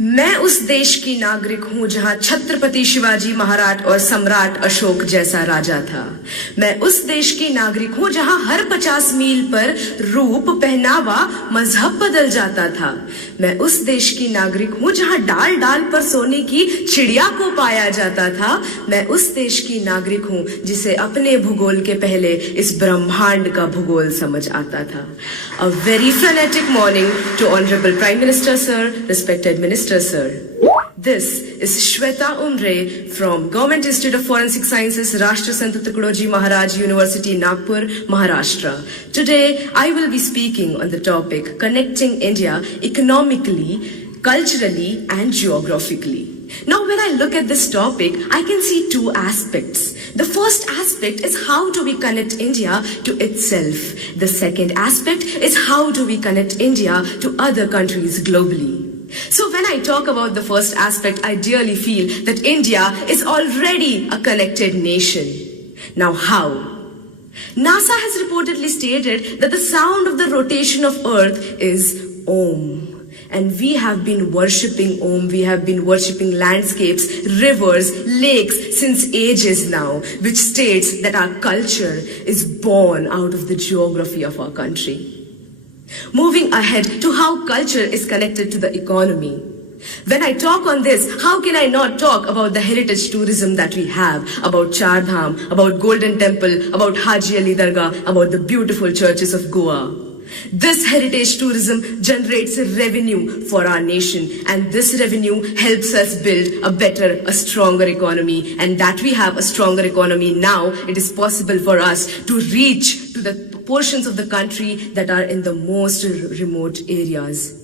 मैं उस देश की नागरिक हूं जहां छत्रपति शिवाजी महाराज और सम्राट अशोक जैसा राजा था। मैं उस देश की नागरिक हूं जहां हर 50 मील पर रूप, पहनावा, मजहब बदल जाता था। मैं उस देश की नागरिक हूं जहां डाल डाल पर सोने की चिड़िया को पाया जाता था। मैं उस देश की नागरिक हूं जिसे अपने भूगोल के पहले इस ब्रह्मांड का भूगोल समझ आता था। A very frenetic morning to Honorable Prime Minister Sir, respected Minister Sir. This is Shweta Umre from Government Institute of Forensic Sciences, Rashtra Sant Tukadoji Maharaj University, Nagpur, Maharashtra. Today, I will be speaking on the topic connecting India economically, culturally and geographically. Now, when I look at this topic, I can see two aspects. The first aspect is how do we connect India to itself. The second aspect is how do we connect India to other countries globally. So when I talk about the first aspect, I dearly feel that India is already a connected nation. Now how? NASA has reportedly stated that the sound of the rotation of Earth is Om. And we have been worshipping Om, we have been worshipping landscapes, rivers, lakes since ages now, which states that our culture is born out of the geography of our country. Moving ahead to how culture is connected to the economy. When I talk on this, how can I not talk about the heritage tourism that we have, about Char Dham, about Golden Temple, about Haji Ali Dargah, about the beautiful churches of Goa. This heritage tourism generates revenue for our nation, and this revenue helps us build a better, a stronger economy. And that we have a stronger economy now, it is possible for us to reach to the portions of the country that are in the most remote areas.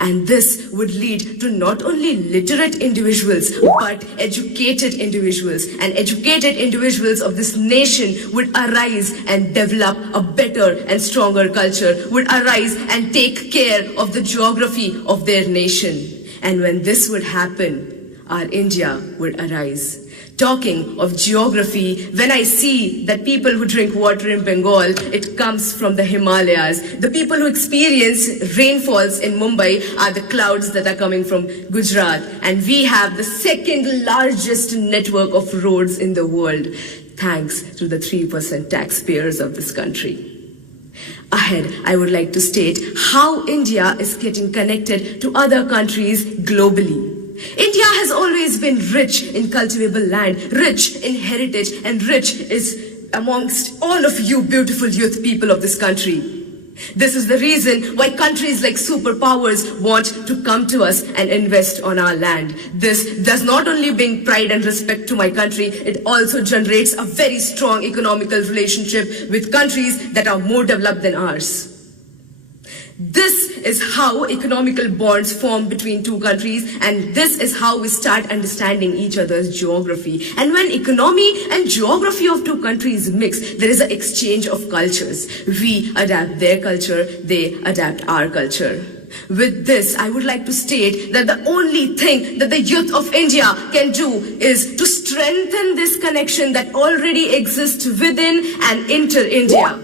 And this would lead to not only literate individuals, but educated individuals. And educated individuals of this nation would arise and develop a better and stronger culture, would arise and take care of the geography of their nation. And when this would happen, our India would arise. Talking of geography, when I see that people who drink water in Bengal, it comes from the Himalayas. The people who experience rainfalls in Mumbai are the clouds that are coming from Gujarat. And we have the second largest network of roads in the world, thanks to the 3% taxpayers of this country. Ahead, I would like to state how India is getting connected to other countries globally. India has always been rich in cultivable land, rich in heritage, and rich is amongst all of you beautiful youth people of this country. This is the reason why countries like superpowers want to come to us and invest on our land. This does not only bring pride and respect to my country, it also generates a very strong economical relationship with countries that are more developed than ours. This is how economical bonds form between two countries, and this is how we start understanding each other's geography. And when economy and geography of two countries mix, there is an exchange of cultures. We adapt their culture, they adapt our culture. With this, I would like to state that the only thing that the youth of India can do is to strengthen this connection that already exists within and inter-India.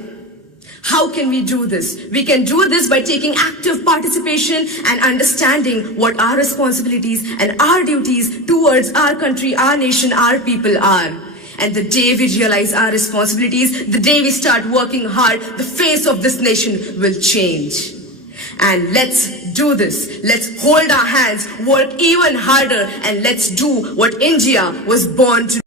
How can we do this? We can do this by taking active participation and understanding what our responsibilities and our duties towards our country, our nation, our people are. And the day we realize our responsibilities, the day we start working hard, the face of this nation will change. And let's do this. Let's hold our hands, work even harder, and let's do what India was born to do.